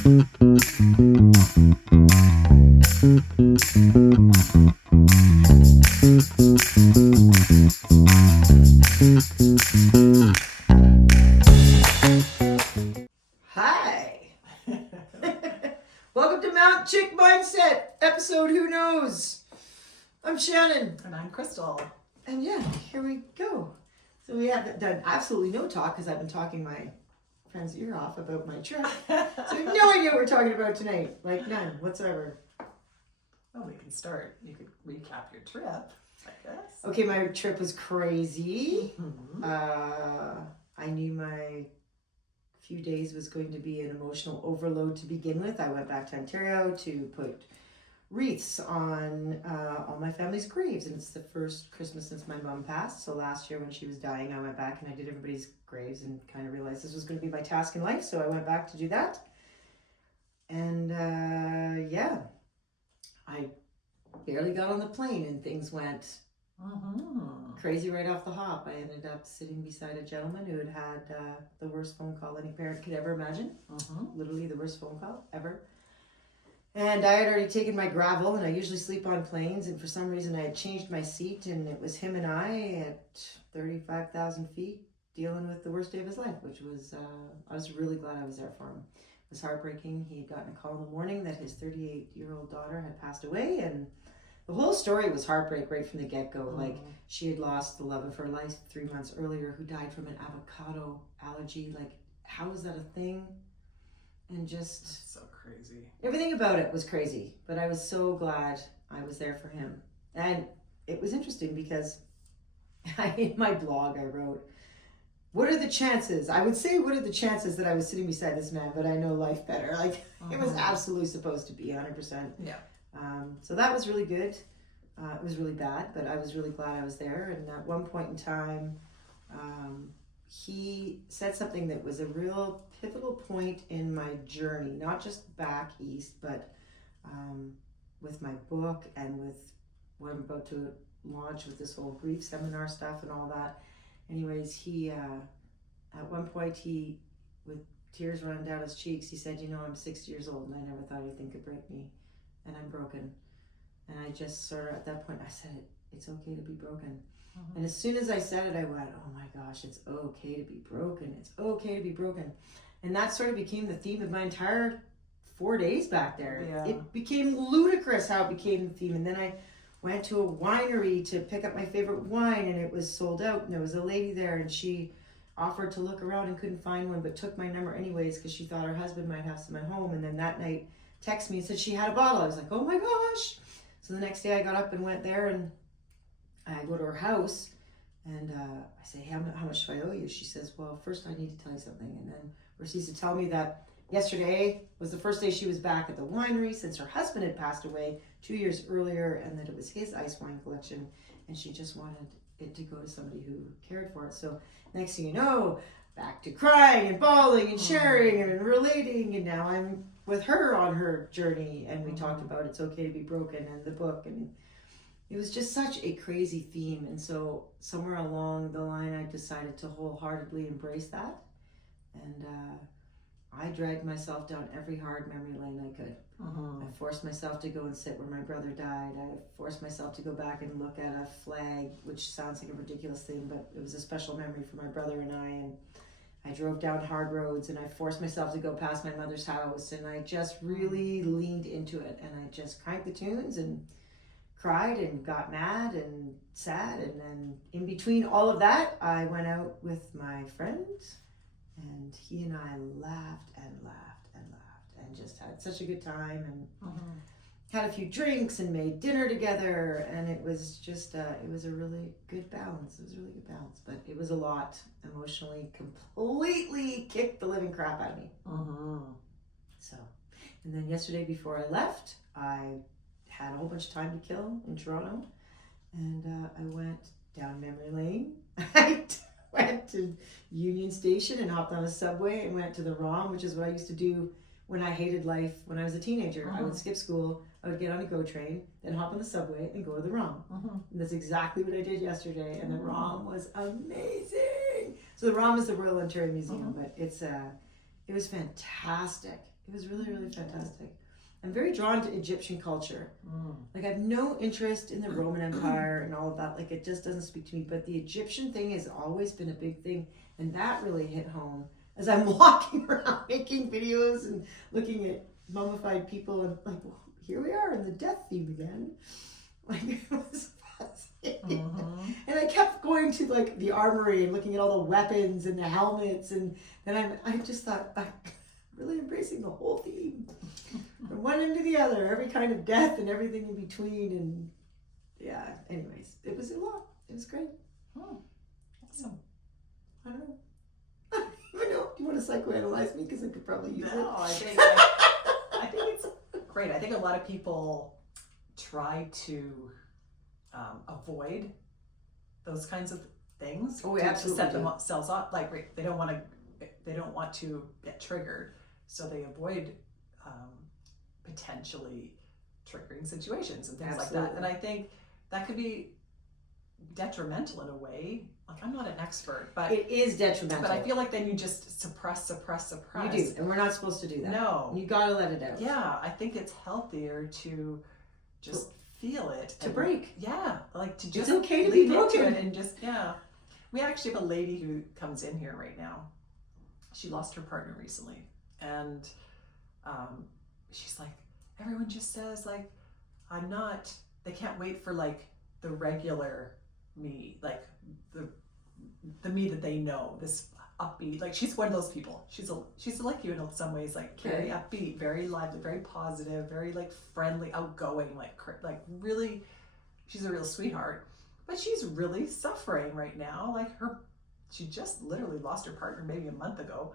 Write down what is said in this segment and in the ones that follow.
Hi. Welcome to MTNCHIX Mindset, episode Who Knows? I'm Shannon. And I'm Crystal. And yeah, here we go. So we haven't done absolutely no talk because I've been talking my friend's ear off about my trip. So I have no idea what we're talking about tonight. Like none whatsoever. Well, we can start. You could recap your trip, I guess. Okay, my trip was crazy. Mm-hmm. I knew my few days was going to be an emotional overload to begin with. I went back to Ontario to put wreaths on all my family's graves, and it's the first Christmas since my mom passed. So last year when she was dying, I went back and I did everybody's graves and kind of realized this was going to be my task in life. So I went back to do that, and I barely got on the plane and things went crazy right off the hop. I ended up sitting beside a gentleman who had the worst phone call any parent could ever imagine. Literally the worst phone call ever. And I had already taken my gravel, and I usually sleep on planes, and for some reason I had changed my seat, and it was him and I at 35,000 feet dealing with the worst day of his life, which was, I was really glad I was there for him. It was heartbreaking. He had gotten a call in the morning that his 38-year-old daughter had passed away, and the whole story was heartbreak right from the get-go. Like, she had lost the love of her life 3 months earlier, who died from an avocado allergy. Like, how is that a thing? And just... That's so crazy. Everything about it was crazy, but I was so glad I was there for him. And it was interesting because in my blog I wrote, what are the chances? I would say, what are the chances that I was sitting beside this man, but I know life better. Like, it was absolutely supposed to be 100%. Yeah. So that was really good. It was really bad, but I was really glad I was there. And at one point in time, he said something that was a real pivotal point in my journey, not just back east, but with my book and with what I'm about to launch with this whole grief seminar stuff and all that. Anyways, he, at one point, with tears running down his cheeks, he said, I'm 60 years old and I never thought anything could break me, and I'm broken. And I just sort of, at that point, I said, it's okay to be broken. And as soon as I said it, I went, oh my gosh, it's okay to be broken. It's okay to be broken. And that sort of became the theme of my entire 4 days back there. Yeah. It became ludicrous how it became the theme. And then I went to a winery to pick up my favorite wine, and it was sold out. And there was a lady there, and she offered to look around and couldn't find one, but took my number anyways because she thought her husband might have some at home. And then that night texted me and said she had a bottle. I was like, oh my gosh. So the next day I got up and went there, and I go to her house, and I say, hey, how much do I owe you? She says, well, first I need to tell you something. And then proceeds to tell me that yesterday was the first day she was back at the winery since her husband had passed away 2 years earlier, and that it was his ice wine collection, and she just wanted it to go to somebody who cared for it. So next thing you know, back to crying and bawling and sharing and relating, and now I'm with her on her journey, and we talked about It's Okay to Be Broken and the book, and it was just such a crazy theme. And so somewhere along the line, I decided to wholeheartedly embrace that. And I dragged myself down every hard memory lane I could. I forced myself to go and sit where my brother died. I forced myself to go back and look at a flag, which sounds like a ridiculous thing, but it was a special memory for my brother and I. And I drove down hard roads, and I forced myself to go past my mother's house. And I just really leaned into it. And I just cranked the tunes and cried and got mad and sad, and then in between all of that, I went out with my friend, and he and I laughed and laughed and laughed and just had such a good time, and had a few drinks and made dinner together, and it was just it was a really good balance. It was a really good balance, but it was a lot emotionally. Completely kicked the living crap out of me. So, and then yesterday before I left, I had a whole bunch of time to kill in Toronto, and I went down memory lane. I went to Union Station and hopped on a subway and went to the ROM, which is what I used to do when I hated life when I was a teenager. I would skip school, I would get on a GO train, then hop on the subway and go to the ROM. And that's exactly what I did yesterday, and the ROM was amazing. So the ROM is the Royal Ontario Museum, but it was fantastic. It was really, really fantastic. I'm very drawn to Egyptian culture. Like, I have no interest in the Roman Empire and all of that. Like, it just doesn't speak to me. But the Egyptian thing has always been a big thing. And that really hit home as I'm walking around making videos and looking at mummified people. And like, well, here we are in the death theme again. Like, it was fascinating. And I kept going to like the armory and looking at all the weapons and the helmets. And then I just thought, I'm really embracing the whole theme. From one end to the other, every kind of death and everything in between. And yeah, anyways, it was a lot. It was great. Awesome. I don't know. I don't even know. Do you want to psychoanalyze me? Because I could probably use it. No, I think it's great. I think a lot of people try to avoid those kinds of things. Oh, to absolutely. set themselves up. Like they don't want to get triggered, so they avoid potentially triggering situations and things like that. And I think that could be detrimental in a way. Like, I'm not an expert, but it is detrimental. But I feel like then you just suppress. You do, and we're not supposed to do that. No. You gotta let it out. Yeah, I think it's healthier to just feel it. To break. Yeah, like to just it's okay to be lean into broken. it and just, yeah. We actually have a lady who comes in here right now. She lost her partner recently, and she's like, everyone just says like, they can't wait for like the regular me, like the me that they know, this upbeat, like she's one of those people. She's like you in some ways, like very upbeat, very lively, very positive, very like friendly, outgoing, like really, she's a real sweetheart. But she's really suffering right now. Like she just literally lost her partner maybe a month ago.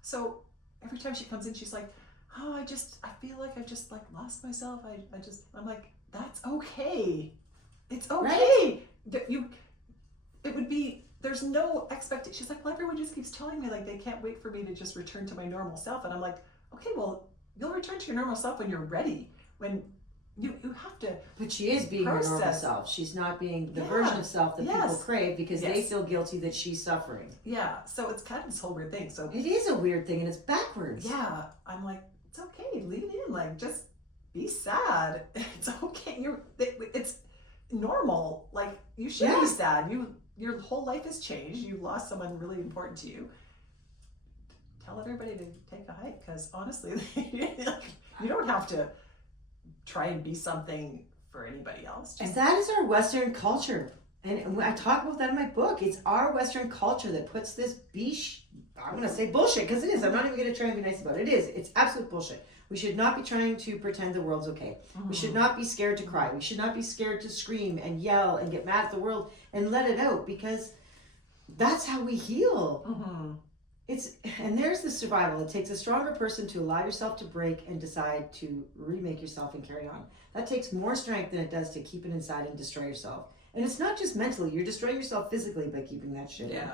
So every time she comes in, she's like, oh, I feel like I've just like lost myself. I'm like, that's okay. It's okay. Right? It would be, there's no expectation. She's like, well, everyone just keeps telling me like they can't wait for me to just return to my normal self. And I'm like, okay, well, you'll return to your normal self when you're ready. When you have to. But she is being her normal self. She's not being the version of self that people crave because they feel guilty that she's suffering. Yeah. So it's kind of this whole weird thing. So it is a weird thing and it's backwards. Yeah. I'm like, it's okay. Lean in. Like, just be sad. It's okay. It's normal. Like, you should be sad. Your whole life has changed. You lost someone really important to you. Tell everybody to take a hike, because honestly, you don't have to try and be something for anybody else. And that is our Western culture. And I talk about that in my book. It's our Western culture that puts this I'm going to say bullshit, because it is. I'm not even going to try and be nice about it. It is. It's absolute bullshit. We should not be trying to pretend the world's okay. We should not be scared to cry. We should not be scared to scream and yell and get mad at the world and let it out, because that's how we heal. And there's the survival. It takes a stronger person to allow yourself to break and decide to remake yourself and carry on. That takes more strength than it does to keep it inside and destroy yourself. And it's not just mentally. You're destroying yourself physically by keeping that shit in.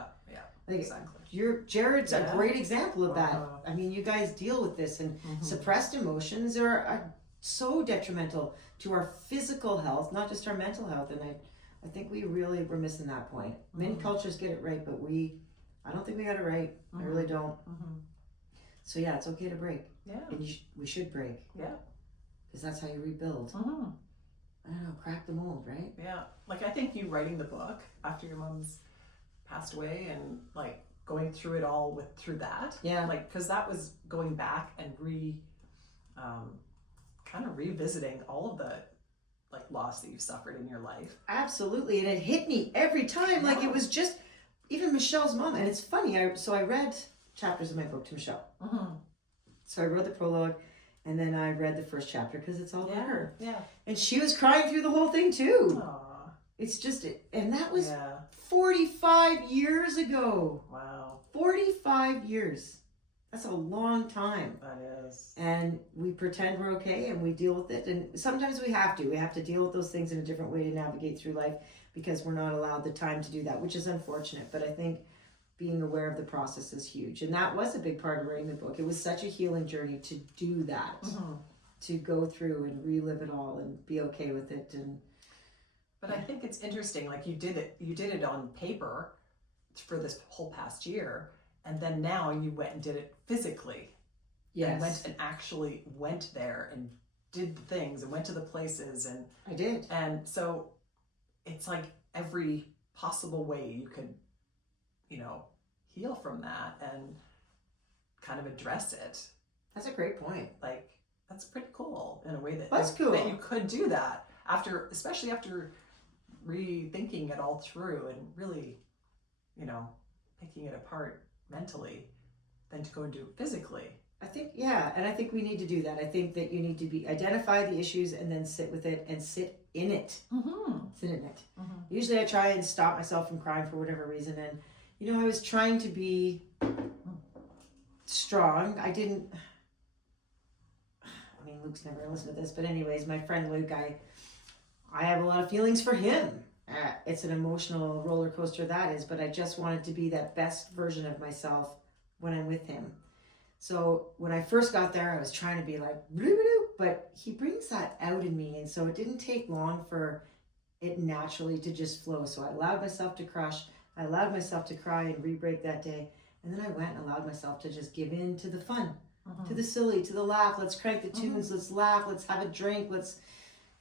Like, exactly. Jared's a great example of that. I mean, you guys deal with this, and suppressed emotions are so detrimental to our physical health, not just our mental health. And I think we're missing that point. Many cultures get it right, but I don't think we got it right. I really don't. So yeah, it's okay to break. Yeah. And we should break. Yeah. Because that's how you rebuild. I don't know, crack the mold, right? Yeah. Like, I think you writing the book after your mom's passed away and like going through it all through that. Yeah. Like, because that was going back and kind of revisiting all of the like loss that you've suffered in your life. Absolutely. And it hit me every time. Like, it was just, even Michelle's mom. And it's funny. I read chapters of my book to Michelle. So I wrote the prologue, and then I read the first chapter because it's all about her. Yeah. And she was crying through the whole thing too. Aww. It's just, and that was 45 years ago. Wow. 45 years. That's a long time. That is. And we pretend we're okay and we deal with it. And sometimes we have to. We have to deal with those things in a different way to navigate through life, because we're not allowed the time to do that, which is unfortunate. But I think being aware of the process is huge. And that was a big part of writing the book. It was such a healing journey to do that, to go through and relive it all and be okay with it. But I think it's interesting, like you did it on paper for this whole past year, and then now you went and did it physically. Yes. and went and actually went there and did the things and went to the places, and I did. And so it's like every possible way you could, heal from that and kind of address it. That's a great point. Like, that's pretty cool in a way that That's cool. that you could do that especially after rethinking it all through and really, picking it apart mentally, than to go and do it physically. I think, and I think we need to do that. I think that you need to identify the issues and then sit with it and sit in it. Mm-hmm. Sit in it. Mm-hmm. Usually I try and stop myself from crying for whatever reason. And, I was trying to be strong. Luke's never listened to this, but anyways, my friend Luke, I have a lot of feelings for him. It's an emotional roller coaster, that is, but I just wanted to be that best version of myself when I'm with him. So when I first got there, I was trying to be like, but he brings that out in me. And so it didn't take long for it naturally to just flow. So I allowed myself to crush. I allowed myself to cry and re-break that day. And then I went and allowed myself to just give in to the fun, to the silly, to the laugh. Let's crank the tunes. Let's laugh. Let's have a drink. Let's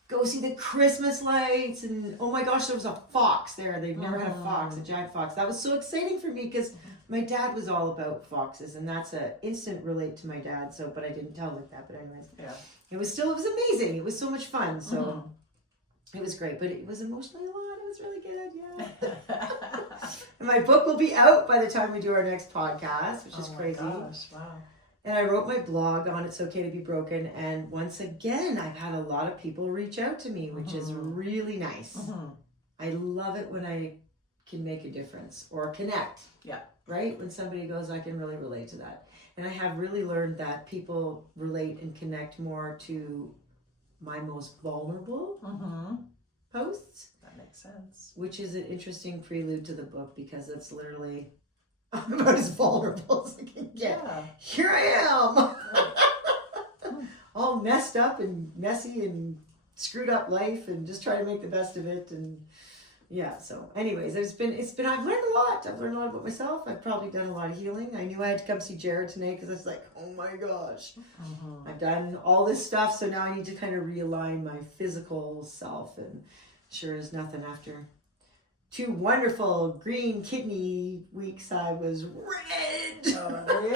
go see the Christmas lights. And oh my gosh, there was a fox there. They've never had a fox, a giant fox. That was so exciting for me because my dad was all about foxes, and that's an instant relate to my dad. So, but I didn't tell like that. But anyways, it was amazing. It was so much fun. So it was great, but it was emotionally a lot. It was really good. Yeah. And my book will be out by the time we do our next podcast, which is crazy. Gosh, wow. And I wrote my blog on It's Okay to Be Broken. And once again, I've had a lot of people reach out to me, which is really nice. I love it when I can make a difference or connect. Yeah. Right? When somebody goes, I can really relate to that. And I have really learned that people relate and connect more to my most vulnerable posts. That makes sense. Which is an interesting prelude to the book because it's literally I'm about as vulnerable as I can get. Yeah. Here I am. All messed up and messy and screwed up life and just trying to make the best of it. And yeah, so anyways, I've learned a lot. I've learned a lot about myself. I've probably done a lot of healing. I knew I had to come see Jared tonight because I was like, oh my gosh. I've done all this stuff, so now I need to kind of realign my physical self, and sure as nothing, after 2 wonderful green kidney weeks, I was red. Were you?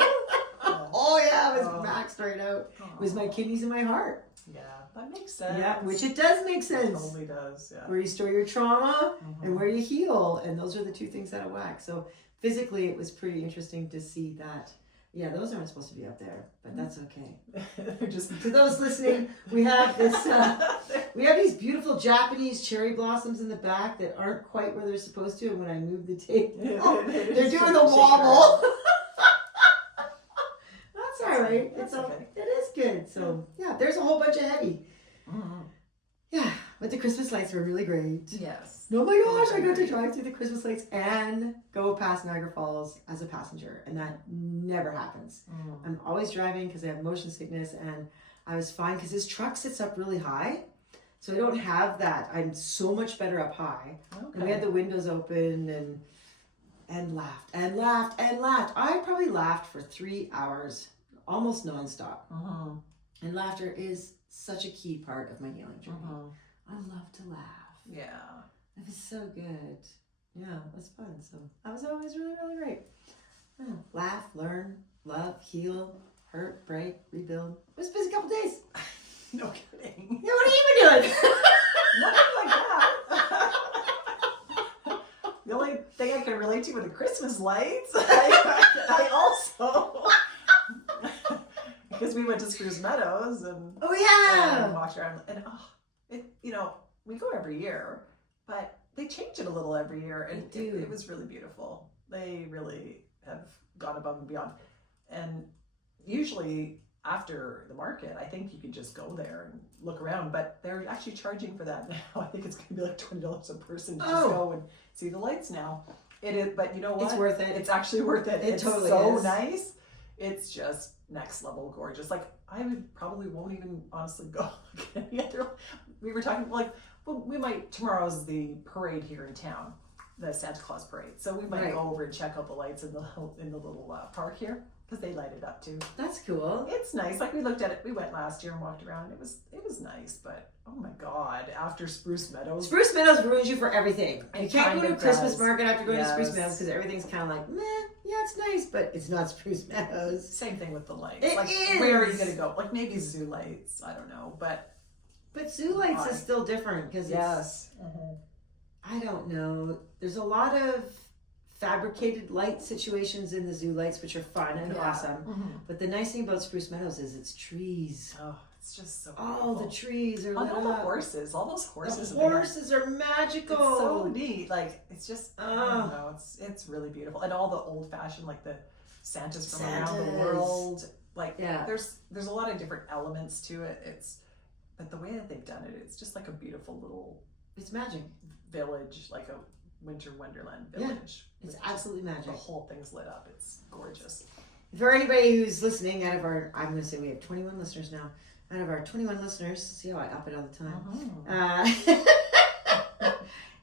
Oh yeah, I was maxed right out. It was my kidneys and my heart. Yeah, that makes sense. Yeah, which it does make sense. It totally does, yeah. Where you store your trauma and where you heal, and those are the 2 things out of whack. So physically, it was pretty interesting to see that. Yeah, those aren't supposed to be up there, but that's okay. They're just to those listening, we have this. We have these beautiful Japanese cherry blossoms in the back that aren't quite where they're supposed to, and when I move the tape, they're doing the wobble. That's all right. It is good. So yeah, there's a whole bunch of heavy. Yeah, but the Christmas lights were really great. Yes. Oh my gosh, I got to drive through the Christmas lights and go past Niagara Falls as a passenger, and that never happens. I'm always driving because I have motion sickness, and I was fine because his truck sits up really high, so I don't have that. I'm so much better up high. Okay. And we had the windows open and laughed and laughed and laughed. I probably laughed for 3 hours, almost nonstop. And laughter is such a key part of my healing journey. I love to laugh. Yeah. It was so good. Yeah, it was fun. So I was always really, really great. Yeah. Laugh, learn, love, heal, hurt, break, rebuild. It was a busy couple days. No kidding. Yeah, what have you been doing? Nothing like that. The only thing I can relate to with the Christmas lights, I also, because we went to Spruce Meadows and and walked around, and we go every year, but they change it a little every year, and it was really beautiful. They really have gone above and beyond, and usually after the market, I think you can just go there and look around, but they're actually charging for that now. I think it's going to be like $20 a person to just go and see the lights now. It is, but you know what? It's worth it. It's actually worth it. It's totally so nice. It's just next level gorgeous. Like, I probably won't even honestly go any other. We were talking we might, tomorrow's the parade here in town, the Santa Claus parade. So we might go over and check out the lights in the little park here. because they light it up too. That's cool. It's nice. Like we looked at it. We went last year and walked around. It was nice, but oh my god! After Spruce Meadows, Spruce Meadows ruins you for everything. You It can't go kind to a of Christmas does. market after going to Spruce Yes. Meadows because everything's kind of like, meh, yeah, it's nice, but it's not Spruce Meadows. same thing with the lights. It like is. where are you gonna go? Like maybe zoo lights. I don't know, but But Zoo Lights Why? is still different because yes. I don't know. There's a lot of fabricated light situations in the Zoo Lights, which are fun and Yeah. awesome. Mhm. But the nice thing about Spruce Meadows is it's trees. Oh, it's just so All the beautiful. trees are And lit all the up. horses, all those horses. The in there. horses are magical. It's so neat. Like it's just I Oh. don't know. It's really beautiful, and all the old fashioned like the Santas from around the Santas. world. Like Yeah. there's a lot of different elements to it. But the way that they've done it, it's just like a beautiful little It's magic. village, like a winter wonderland Yeah, village. It's with just absolutely the magic. whole thing's lit up. It's gorgeous. For anybody who's listening, out of our, I'm going to say we have 21 listeners now. Out of our 21 listeners, see how I up it all the time.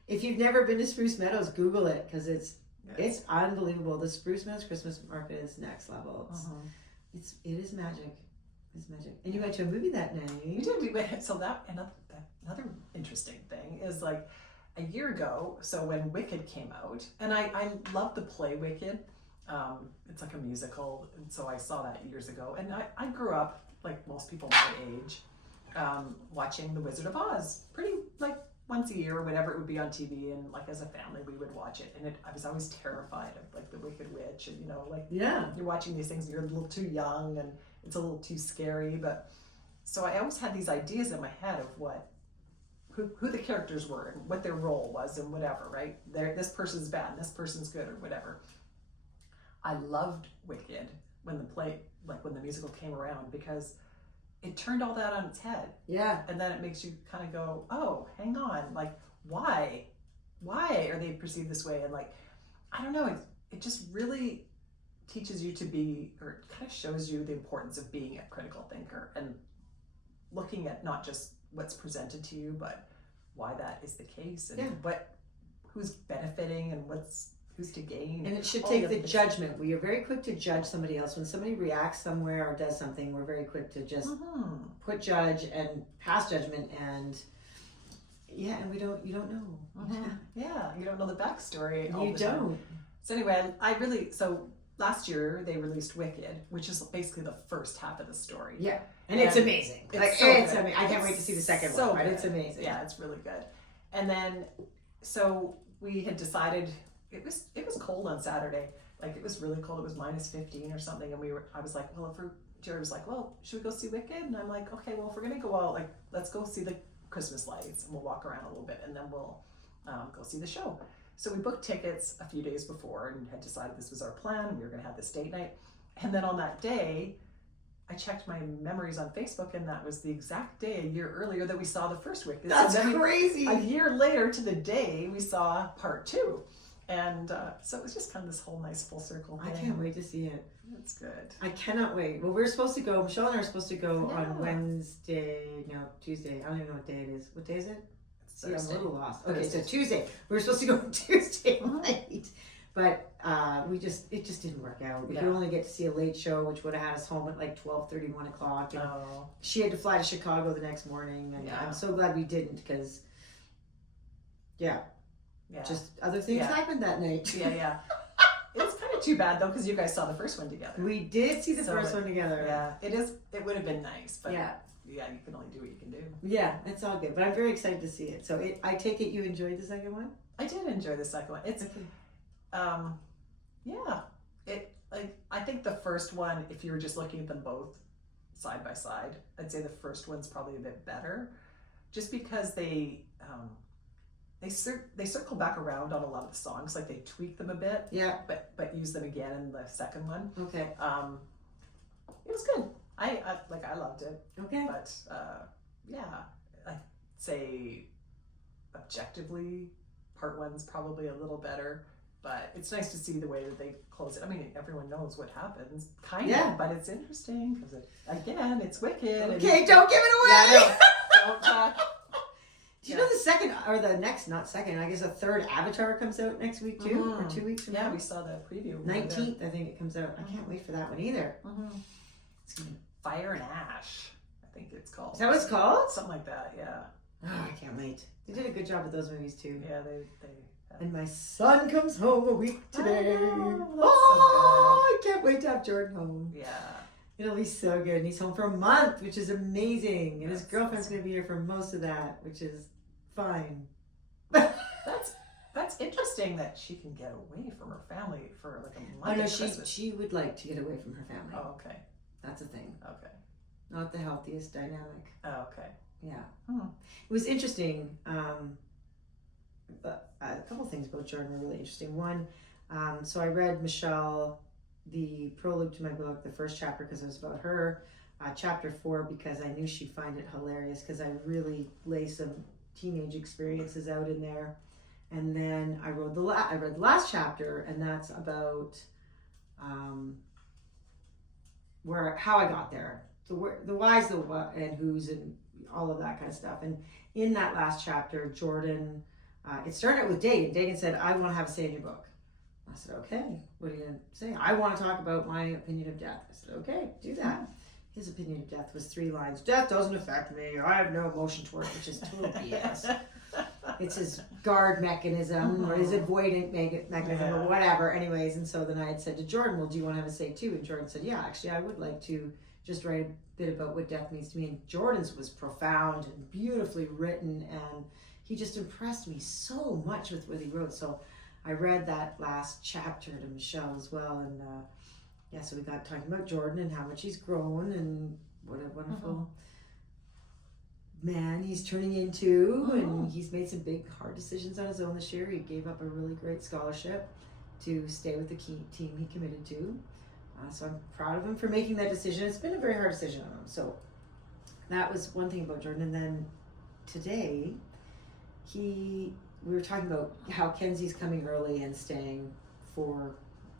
If you've never been to Spruce Meadows, Google it because it's unbelievable. The Spruce Meadows Christmas market is next level. It is magic. It's magic. And you went to a movie that night. We did. We went, so that another interesting thing is like a year ago. So when Wicked came out, and I love the play Wicked. It's like a musical, and so I saw that years ago. And I grew up like most people my age, watching The Wizard of Oz. Pretty like once a year or whatever it would be on TV, and like as a family we would watch it. And I was always terrified of like the Wicked Witch, and like you're watching these things, and you're a little too young, and it's a little too scary. But so I always had these ideas in my head of who the characters were and what their role was and whatever, right? This person's bad, and this person's good, or whatever. I loved Wicked when the musical came around because it turned all that on its head. Yeah. And then it makes you kind of go, oh, hang on, like why are they perceived this way? And like, I don't know, it just really teaches you to be, or kind of shows you the importance of being a critical thinker and looking at not just what's presented to you, but why that is the case and who's benefiting and who's to gain. And it should all take other the things. judgment. We are very quick to judge somebody else. When somebody reacts somewhere or does something, we're very quick to just put judge and pass judgment and you don't know. Yeah, you don't know the backstory. all You the time. don't. So anyway, so last year they released Wicked, which is basically the first half of the story. Yeah. And it's amazing. It's It's so amazing. I can't wait to see the second so one, but good. it's amazing. Yeah, it's really good. And then, so we had decided it was cold on Saturday. Like it was really cold. It was -15 or something. And I was like, well, Jerry was like, well, should we go see Wicked? And I'm like, okay, well, if we're gonna go out, like, let's go see the Christmas lights, and we'll walk around a little bit, and then we'll go see the show. So we booked tickets a few days before and had decided this was our plan, and we were gonna have this date night. And then on that day, I checked my memories on Facebook, and that was the exact day a year earlier that we saw the first Wicked. That's so then crazy. a year later to the day, we saw part 2. And so it was just kind of this whole nice full circle thing. I can't wait to see it. It's good. I cannot wait. Well, we're supposed to go, Michelle and I are supposed to go Yeah. on Tuesday. I don't even know what day it is. What day is it? See, I'm a Thursday. little lost. Okay, Thursday. so Tuesday. We were supposed to go on Tuesday night. But it just didn't work out. We could only get to see a late show, which would have had us home at like 12:30, 1 o'clock. And she had to fly to Chicago the next morning. And I'm so glad we didn't because, just other things happened that night. Yeah. It's kind of too bad though, because you guys saw the first one together. We did see the first one together. Yeah, it would have been nice, but yeah, you can only do what you can do. Yeah, it's all good. But I'm very excited to see it. So I take it you enjoyed the second one? I did enjoy the second one. It's I think the first one, if you were just looking at them both side by side, I'd say the first one's probably a bit better, just because they circle back around on a lot of the songs, like they tweak them a bit, but use them again in the second one. Okay. It was good. I loved it. Okay. But I'd say objectively, part one's probably a little better. But it's nice to see the way that they close it. I mean, everyone knows what happens, kind of, but it's interesting because it's Wicked. Okay, don't give it away. Yeah, no, don't. Do you know the second, or the next, not second, I guess a third Avatar comes out next week too, or 2 weeks from now? Yeah, we saw the preview. 19th, I think it comes out. I can't wait for that one either. It's gonna be... Fire and Ash, I think it's called. Is that what it's called? Something like that, yeah. Oh, I can't wait. They did a good job with those movies too. Yeah, they And my son comes home a week today. Oh, I can't wait to have Jordan home. yeah. It'll be so good. And he's home for a month, which is amazing. And his That's girlfriend's awesome. going to be here for most of that, which is fine. That's interesting that she can get away from her family for like a month. I know at Christmas. she would like to get away from her family. Oh, okay. That's a thing. Okay. Not the healthiest dynamic. Oh, okay. Yeah. Hmm. It was interesting. A couple things about Jordan were really interesting. One, so I read Michelle, the prologue to my book, the first chapter, because it was about her. Chapter 4, because I knew she'd find it hilarious, because I really lay some teenage experiences out in there. And then I read the last chapter, and that's about how I got there, the whys, the what, and who's, and all of that kind of stuff. And in that last chapter, Jordan, it started out with Dagan. Dagan said, "I want to have a say in your book." I said, "Okay, what are you going to say?" "I want to talk about my opinion of death." I said, "Okay, do that." His opinion of death was 3 lines. "Death doesn't affect me. I have no emotion towards it," which is total BS. It's his guard mechanism or his avoidant mechanism or whatever. Anyways, and so then I had said to Jordan, "Well, do you want to have a say too?" And Jordan said, "Yeah, actually, I would like to just write a bit about what death means to me." And Jordan's was profound and beautifully written, and he just impressed me so much with what he wrote. So I read that last chapter to Michelle as well, and so we got talking about Jordan and how much he's grown and what a wonderful man he's turning into, and he's made some big hard decisions on his own this year. He gave up a really great scholarship to stay with the team he committed to, so I'm proud of him for making that decision. It's been a very hard decision on him. So that was one thing about Jordan. And then today we were talking about how Kenzie's coming early and staying for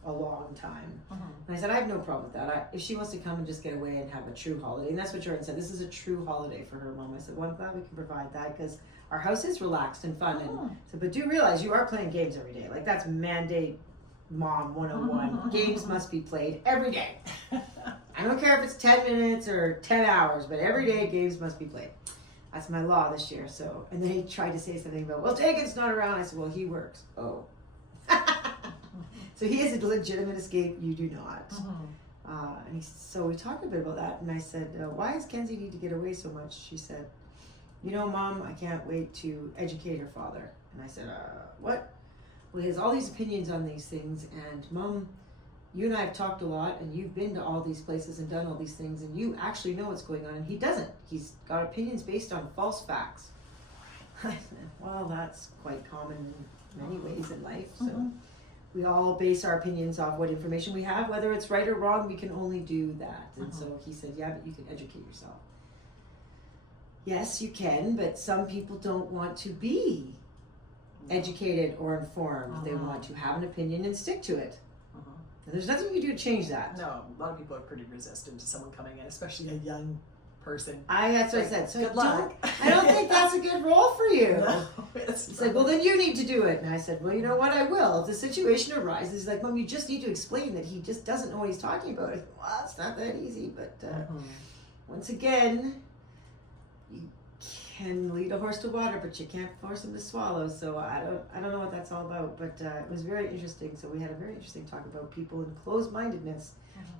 a long time. And I said, I have no problem with that. If she wants to come and just get away and have a true holiday, and that's what Jordan said, this is a true holiday for her, Mom. I said, well, I'm glad we can provide that, because our house is relaxed and fun. And so, but do realize you are playing games every day. Like, that's mandate Mom 101. Games must be played every day. I don't care if it's 10 minutes or 10 hours, but every day games must be played. That's my law this year. So, and then he tried to say something about, well, Dagan's not around. I said, well, he works. Oh. So he has a legitimate escape. You do not. And so we talked a bit about that. And I said, why does Kenzie need to get away so much? She said, you know, Mom, I can't wait to educate her father. And I said, what? Well, he has all these opinions on these things. And Mom, you and I have talked a lot, and you've been to all these places and done all these things, and you actually know what's going on. And he doesn't. He's got opinions based on false facts. I said, well, that's quite common in many ways in life. So we all base our opinions off what information we have, whether it's right or wrong. We can only do that. And so he said, yeah, but you can educate yourself. Yes, you can, but some people don't want to be educated or informed. They want to have an opinion and stick to it. And there's nothing you can do to change that. No, a lot of people are pretty resistant to someone coming in, especially a young person. That's what I said. So good luck. I don't think that's a good role for you. No, It's like, well, then you need to do it. And I said, well, you know what? I will. If the situation arises, he's like, Mom, you just need to explain that he just doesn't know what he's talking about. I said, well, it's not that easy. But once again, you can lead a horse to water, but you can't force him to swallow. So I don't know what that's all about. But it was very interesting. So we had a very interesting talk about people and closed-mindedness.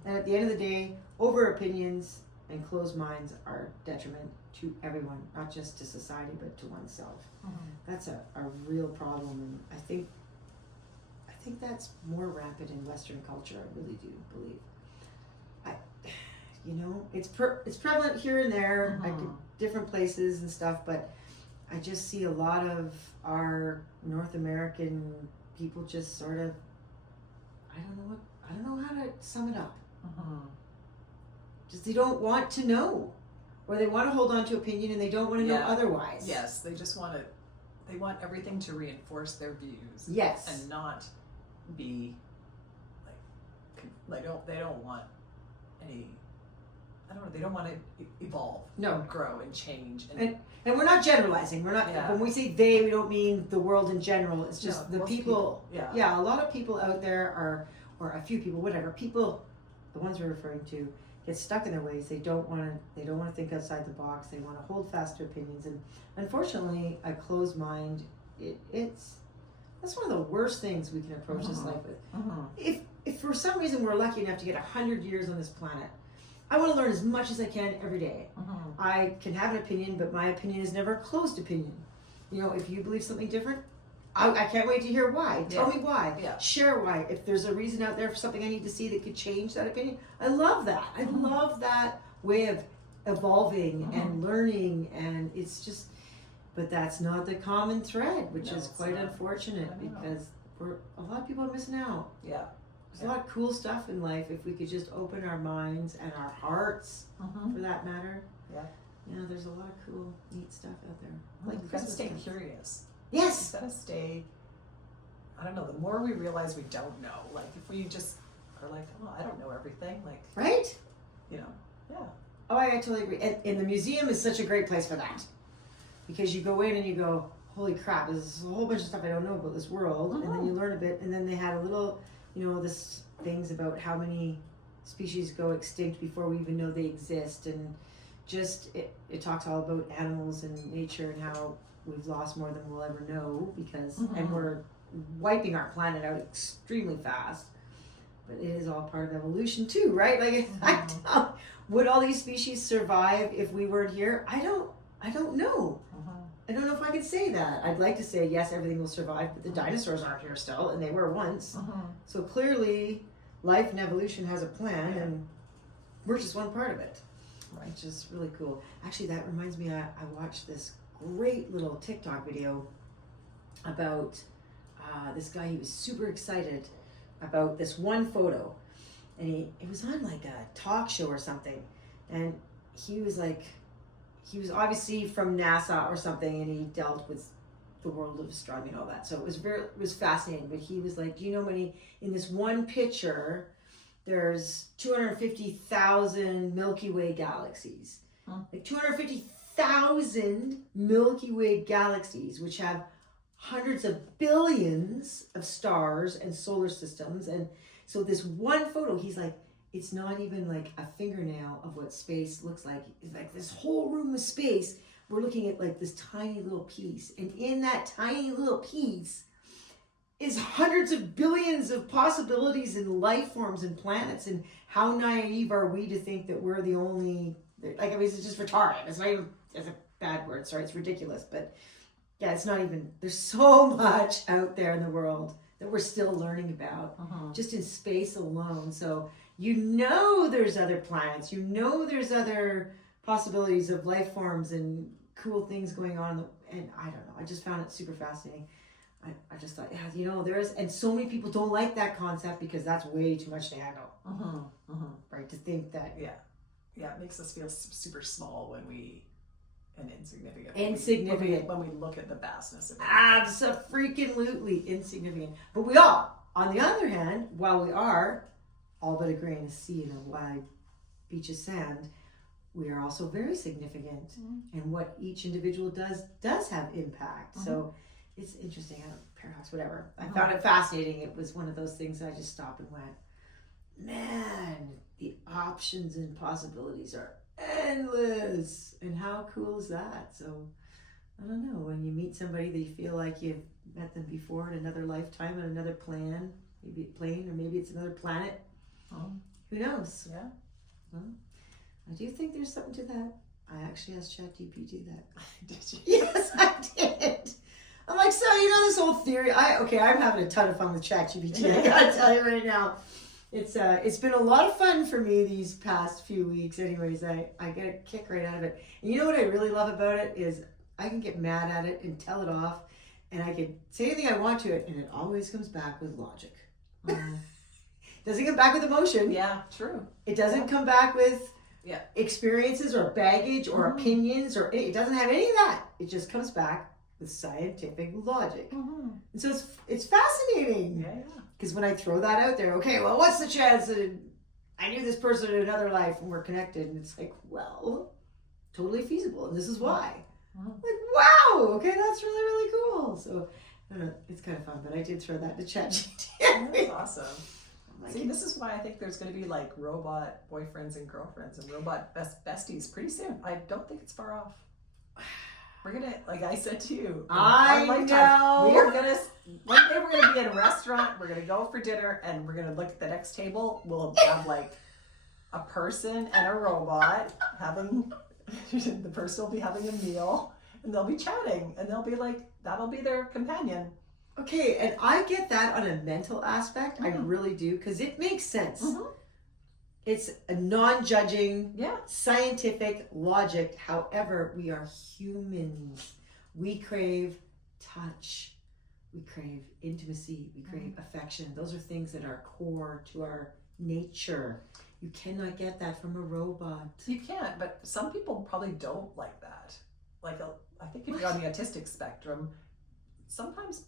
And at the end of the day, over opinions and closed minds are detriment to everyone, not just to society, but to oneself. That's a real problem, and I think that's more rampant in Western culture. I really do believe. It's prevalent here and there, like different places and stuff, but I just see a lot of our North American people just sort of, I don't know how to sum it up. Just they don't want to know, or they want to hold on to opinion and they don't want to know otherwise. Yes, they just want to. They want everything to reinforce their views. Yes, and not be like they don't want any I don't know, they don't want to evolve, No. and grow and change. And And we're not generalizing. We're not. Yeah. When we say they, we don't mean the world in general. It's just No, the most people. yeah. A lot of people out there are, or a few people, whatever. People, the ones we're referring to, get stuck in their ways. They don't want to. They don't want to think outside the box. They want to hold fast to opinions. And unfortunately, a closed mind, that's one of the worst things we can approach this life with. If for some reason we're lucky enough to get 100 years on this planet, I want to learn as much as I can every day. I can have an opinion, but my opinion is never a closed opinion. You know, if you believe something different, I can't wait to hear why. Tell me why. Yeah. Share why. If there's a reason out there for something I need to see that could change that opinion, I love that. I love that way of evolving and learning, and it's just, but that's not the common thread, which is quite unfortunate because a lot of people are missing out. Yeah. There's a lot of cool stuff in life if we could just open our minds and our hearts, for that matter. Yeah. You know, there's a lot of cool, neat stuff out there. Like, Like we've got to Christmas stay stuff. curious. Yes. We've got to stay, I don't know, the more we realize we don't know, like if we just are like, oh, I don't know everything, like, Right? you know, yeah. Oh, I totally agree. And the museum is such a great place for that. Because you go in and you go, holy crap, there's a whole bunch of stuff I don't know about this world. And then you learn a bit. And then they had a little, you know, this things about how many species go extinct before we even know they exist. And just, it talks all about animals and nature and how we've lost more than we'll ever know because, and we're wiping our planet out extremely fast. But it is all part of evolution too, right? Like, would all these species survive if we weren't here? I don't know. I don't know if I could say that. I'd like to say yes, everything will survive, but the dinosaurs aren't here still, and they were once. So clearly, life and evolution has a plan, and we're just one part of it, which is really cool. Actually, that reminds me, I watched this great little TikTok video about this guy. He was super excited about this one photo, and it was on like a talk show or something, and he was obviously from NASA or something, and he dealt with the world of astronomy and all that. So it was fascinating. But he was like, do you know how many in this one picture? There's 250,000 Milky Way galaxies. Like 250,000 Milky Way galaxies, which have hundreds of billions of stars and solar systems. And so this one photo, he's like, it's not even like a fingernail of what space looks like. It's like this whole room of space, we're looking at like this tiny little piece. And in that tiny little piece is hundreds of billions of possibilities and life forms and planets. And how naive are we to think that we're the only, like, I mean, it's just retarded. It's not even, it's a bad word, sorry, it's ridiculous. But yeah, it's not even, there's so much out there in the world that we're still learning about, just in space alone. So you know there's other planets, you know there's other possibilities of life forms and cool things going on. And I don't know, I just found it super fascinating. I just thought, yeah, you know, and so many people don't like that concept because that's way too much to handle. Right, to think that. Yeah, it makes us feel super small and insignificant. Insignificant. When we look at the vastness of it. Absolutely insignificant. But we are. On the other hand, while we are all but a grain of sea in a wide beach of sand, we are also very significant. And what each individual does have impact. So it's interesting. I don't, paradox, whatever. I found it fascinating. It was one of those things that I just stopped and went, man, the options and possibilities are endless. And how cool is that? So I don't know, when you meet somebody that you feel like you've met them before in another lifetime on another plane, or maybe it's another planet. Who knows? Yeah. Well, I do think there's something to that. I actually asked ChatGPT that. Did you? Yes, I did. I'm like, so you know this whole theory. I'm having a ton of fun with ChatGPT. I gotta tell you right now. It's been a lot of fun for me these past few weeks. Anyways, I get a kick right out of it. And you know what I really love about it is I can get mad at it and tell it off, and I can say anything I want to it, and it always comes back with logic. Doesn't come back with emotion. Yeah, true. It doesn't come back with experiences or baggage or opinions, or it doesn't have any of that. It just comes back with scientific logic. And so it's fascinating. Yeah. Because when I throw that out there, okay, well, what's the chance that I knew this person in another life and we're connected. And it's like, well, totally feasible. And this is why. Mhm. Like, wow, okay, that's really, really cool. So, I don't know, it's kind of fun, but I did throw that to ChatGPT. That's awesome. Like, See, this is why I think there's going to be like robot boyfriends and girlfriends and robot besties pretty soon. I don't think it's far off. We're gonna, like I said to you, I know. we are gonna, one day we're gonna be in a restaurant, we're gonna go for dinner, and we're gonna look at the next table. We'll have like a person and a robot having, the person will be having a meal, and they'll be chatting, and they'll be like, that'll be their companion. okay, and I get that on a mental aspect. I really do, because it makes sense. Mm-hmm. It's a non-judging, Yeah. scientific logic. However, we are humans. We crave touch. We crave intimacy. We crave affection. Those are things that are core to our nature. You cannot get that from a robot. You can't, but some people probably don't like that. Like, I think if you're on the autistic spectrum, sometimes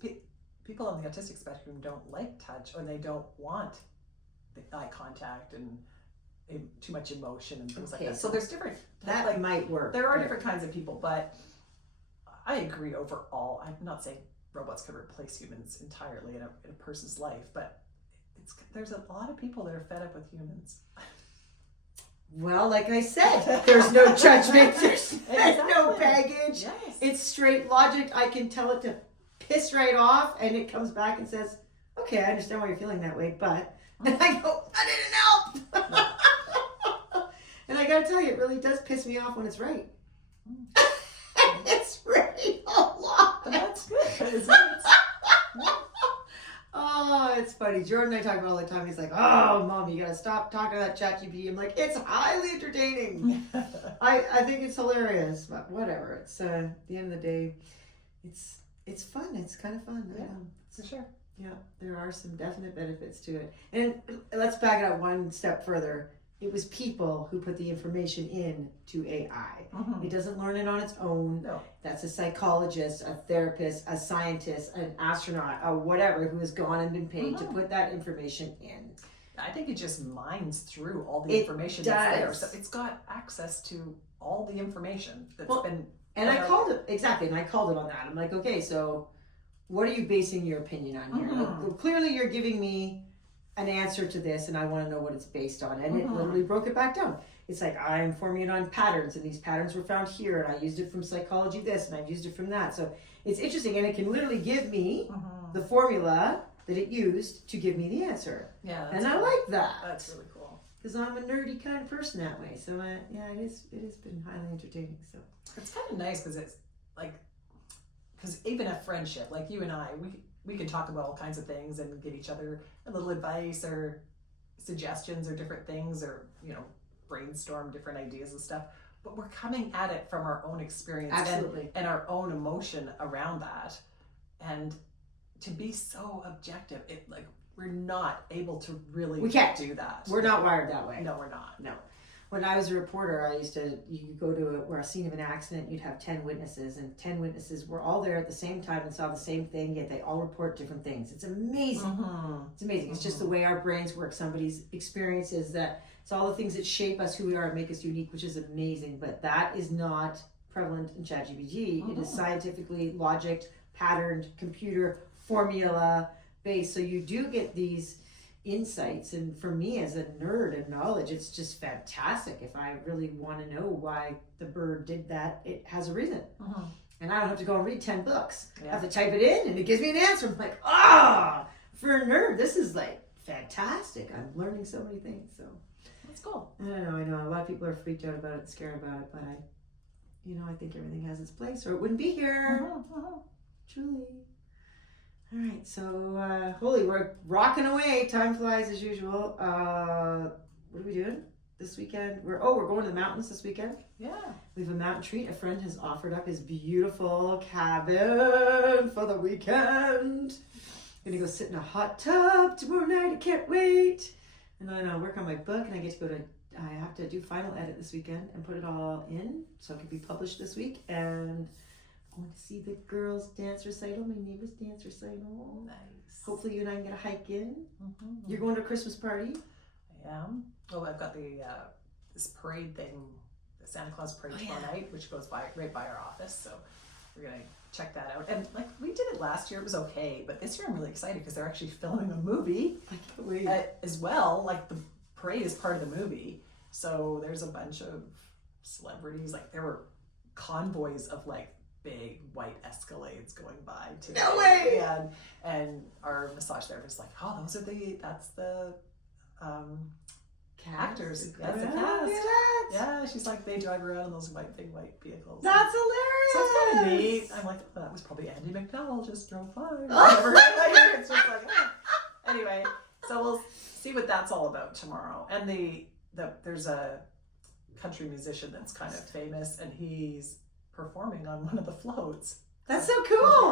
people on the autistic spectrum don't like touch, or they don't want the eye contact and too much emotion and things like that. So there's different. That like, might work. there are but- different kinds of people, but I agree overall. I'm not saying robots could replace humans entirely in a person's life, but there's a lot of people that are fed up with humans. Well, like I said, there's no judgment. There's no Exactly. baggage. Yes. It's straight logic. I can tell it to piss right off, and it comes back and says, okay, I understand why you're feeling that way, but... And I go, I didn't help! And I gotta tell you, it really does piss me off when it's right. It's right a lot. But that's good. Isn't it? Oh, it's funny. Jordan and I talk about it all the time. He's like, oh, Mom, you gotta stop talking to that ChatGPT. I'm like, it's highly entertaining. I think it's hilarious, but whatever. It's at the end of the day, it's fun. It's kind of fun. Yeah, for sure. Yeah, there are some definite benefits to it. And let's back it up one step further. It was people who put the information in to AI. Mm-hmm. It doesn't learn it on its own. No. That's a psychologist, a therapist, a scientist, an astronaut, or whatever, who has gone and been paid to put that information in. I think it just mines through all the It information that's there. does. So it's got access to all the information that's Well, been. And I called it, exactly, and I called it on that. I'm like, okay, so what are you basing your opinion on here? Like, well, clearly you're giving me an answer to this, and I want to know what it's based on. And it literally broke it back down. It's like, I'm forming it on patterns, and these patterns were found here, and I used it from psychology this, and I've used it from that. So it's interesting, and it can literally give me the formula that it used to give me the answer. Yeah, that's And I cool. like that. That's really cool. Because I'm a nerdy kind of person that way. So yeah, it has been highly entertaining. So It's kind of nice because it's like, because even a friendship, like you and I, we can talk about all kinds of things and give each other a little advice or suggestions or different things, or brainstorm different ideas and stuff. But we're coming at it from our own experience Absolutely. and our own emotion around that, and to be so objective, we're not able to really We can't. do that. we're not wired that way. No, we're not. No. When I was a reporter, you could go to a scene of an accident, you'd have 10 witnesses, and 10 witnesses were all there at the same time and saw the same thing, yet they all report different things. It's amazing. It's amazing. It's just the way our brains work. Somebody's experiences, that it's all the things that shape us, who we are, and make us unique, which is amazing. But that is not prevalent in ChatGPT. It is scientifically logicked, patterned, computer, formula based. So you do get these insights, and for me as a nerd of knowledge, it's just fantastic. If I really want to know why the bird did that, it has a reason, and I don't have to go and read 10 books. I have to type it in and it gives me an answer. I'm like, for a nerd, this is like fantastic. I'm learning so many things. So That's cool. I know a lot of people are freaked out about it, scared about it, but I think everything has its place, or it wouldn't be here. Truly. All right, so holy, we're rocking away. Time flies as usual. What are we doing this weekend? We're going to the mountains this weekend. Yeah. We have a mountain treat. A friend has offered up his beautiful cabin for the weekend. Gonna go sit in a hot tub tomorrow night. I can't wait. And then work on my book, and I have to do final edit this weekend and put it all in so it can be published this week. And I want to see the girls' dance recital, my neighbor's dance recital. Nice. Hopefully you and I can get a hike in. You're going to a Christmas party? I am. Oh, I've got the this parade thing, the Santa Claus parade tomorrow night, which goes by right by our office. So we're gonna check that out. And like we did it last year, it was okay, but this year I'm really excited because they're actually filming a movie I can't wait. as well. Like the parade is part of the movie, so there's a bunch of celebrities. Like there were convoys of like big white Escalades going by today. No way! And our massage therapist like, oh, that's the actors. That's the cast. Yeah, she's like, they drive around in those big white vehicles. That's So hilarious. it's kind of neat. I'm like, oh, that was probably Andy McDowell just drove by. Whatever. It's just like, oh. Anyway, so we'll see what that's all about tomorrow. And there's a country musician that's kind of famous, and he's performing on one of the floats. That's so cool.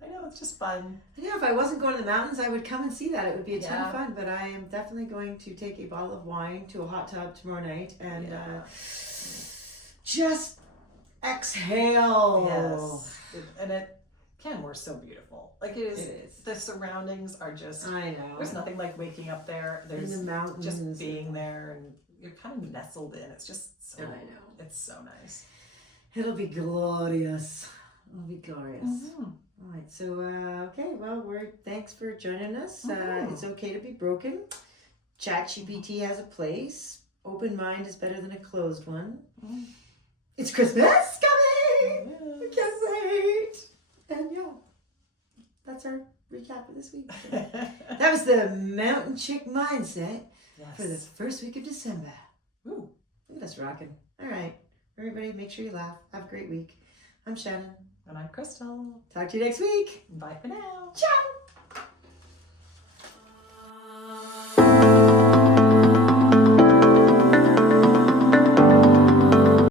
I know, it's just fun. Yeah, if I wasn't going to the mountains, I would come and see that. It would be a ton Yeah. of fun. But I am definitely going to take a bottle of wine to a hot tub tomorrow night and just exhale. Yes. Kenmore's so beautiful. Like it is. It is. The surroundings are just. I know. There's nothing like waking up there. In There's the mountains. just being there, and you're kind of nestled in. It's just so. I know. It's so nice. It'll be glorious. It'll be glorious. Mm-hmm. All right. So, okay. Well, thanks for joining us. Mhm. It's okay to be broken. ChatGPT has a place. Open mind is better than a closed one. Mm. It's Christmas coming. I Yes. can't wait. And yeah, that's our recap of this week. That was the Mountain Chick Mindset for the first week of December. Ooh. Look at us rocking. All right. Everybody, make sure you laugh. Have a great week. I'm Shannon. And I'm Crystal. Talk to you next week. Bye for now. Ciao.